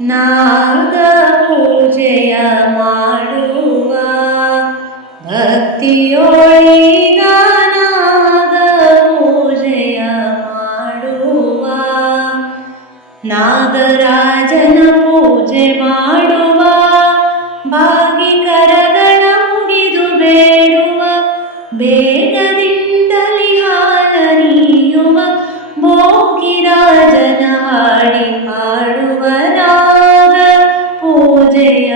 ನಾಗ ಪೂಜೆಯ ಮಾಡುವ ಭಕ್ತಿಯೊಳಿಗ ನಾಗ ಪೂಜೆಯ ಮಾಡುವ ನಾಗರಾಜನ ಪೂಜೆ ಮಾಡುವ ಬಾಗಿ ಕರಗಳ ಮುಗಿದು ಬೇಡುವ ಬೇಗದಿಂದಲಿ ಹಾಲನೀಯುವ ಭೋಗಿರಾಜನ ಹಾಡಿ ಹಾಡುವ ಪೂಜೆಯ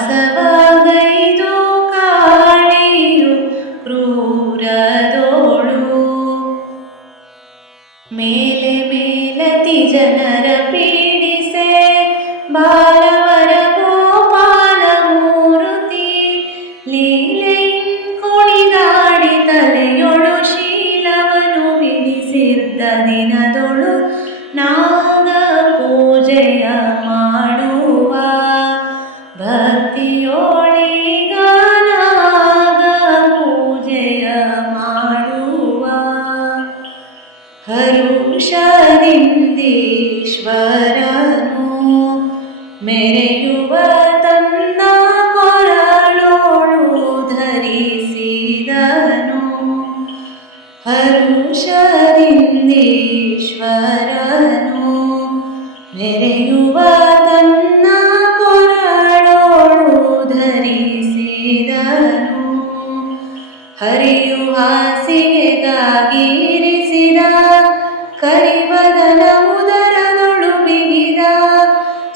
ವಾಸವಗೈದು ಕಾಳಿಯು ಕ್ರೂರದೋಳು. ಮೇಲೆ ಮೇಲತಿ ಜನರ ಪೀಡಿಸೆ ಬಾಲವರ ಗೋಪಾಲ ಮೂರುತಿ. ಲೀಲೆಯಿನ್ ಕುಣಿದಾಡಿ ತಲೆಯೊಳು ಶೀಲವನು ಬಿಡಿಸಿದ್ದ ದಿನದೊಳು ನಾಗ ಪೂಜೆಯ ಹರುಷದಿಂದೀಶ್ವರನು ಮೆರೆಯುವ ತನ್ನ ಕೊರಳೋಳು ಧರಿಸಿದನು. ಹರುಷದಿಂದೀಶ್ವರನು ಮೆರೆಯುವ ತನ್ನ ಕೊರಳೋಳು ಧರಿಸಿದನು. ಹರಿಯು ಹಾಸಿಗೆಗಾಗಿರಿಸಿದ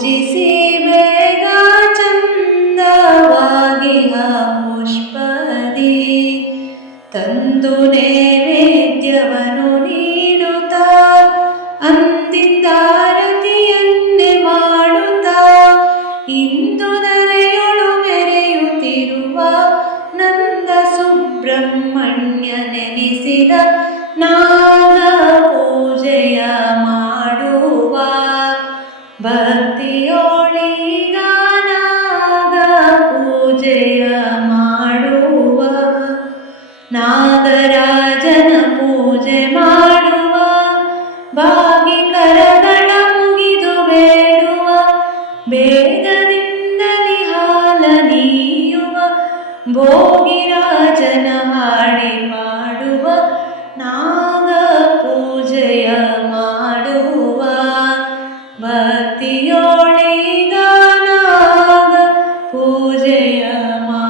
ಪೂಜಿಸಿವೆಗ ಚಂದವಾಗಿ ಪುಷ್ಪದಿ. ತಂದು ನೈವೇದ್ಯವನ್ನು ನೀಡುತ್ತಾ ಅಂದಿಂದಾರತಿಯನ್ನೇ ಮಾಡುತ್ತಾ, ಇಂದು ನರೆಯೊಳು ಮೆರೆಯುತ್ತಿರುವ ನಂದ ಸುಬ್ರಹ್ಮಣ್ಯ ನೆನೆಸಿದ ನಾನ ಪೂಜೆಯ ಮಾ ಪೂಜೆ ಮಾಡುವ ಬಾಗಿಕರಗಳ ಮುಗಿದು ಬೇಡುವ ಬೇಗದಿಂದಲಿ ಹಾಲ ನೀಯುವ, ಭೋಗಿರಾಜನ ಹಾಡಿ ಮಾಡುವ ನಾಗ ಪೂಜೆಯ ಮಾಡುವ ಭಕ್ತಿಯೋಳಿಗ ನಾಗ ಪೂಜೆಯ ಮಾಡುವ